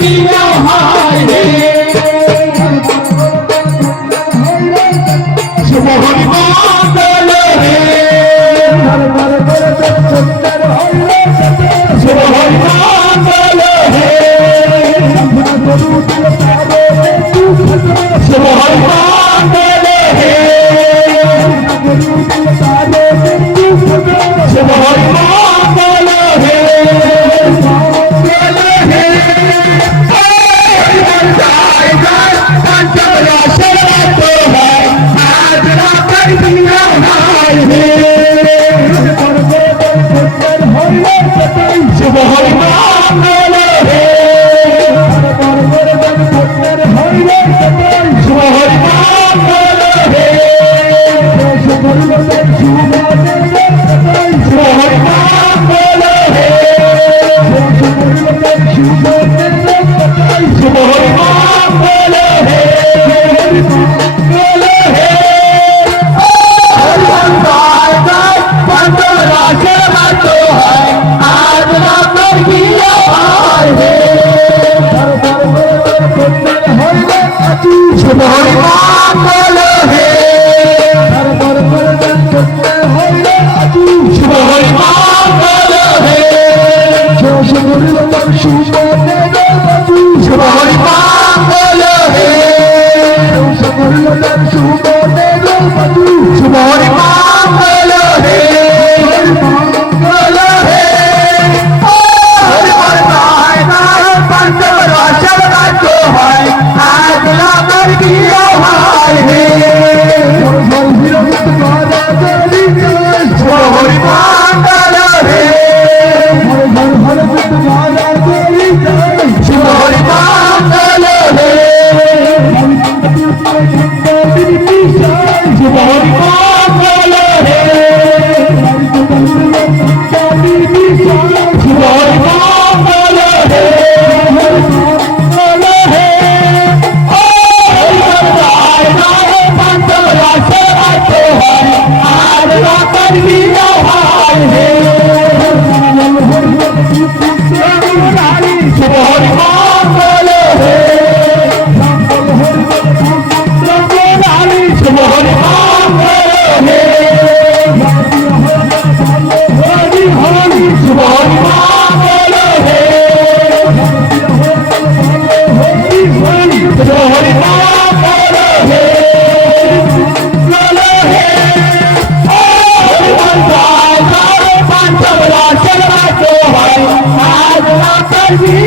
दिया हाय रे शुभ हरि मंगल रे शुभ हरि मंगल रे शुभ हरि मंगल रे शुभ हरि मंगल रे शुभ हरि मंगल रे शुभ हरि मंगल रे शुभ हरि मंगल रे शुभ हरि मंगल रे शुभ हरि मंगल हे शुभ हरि मंगल हे शुभ हरि मंगल हे शुभ हरि मंगल हे Hare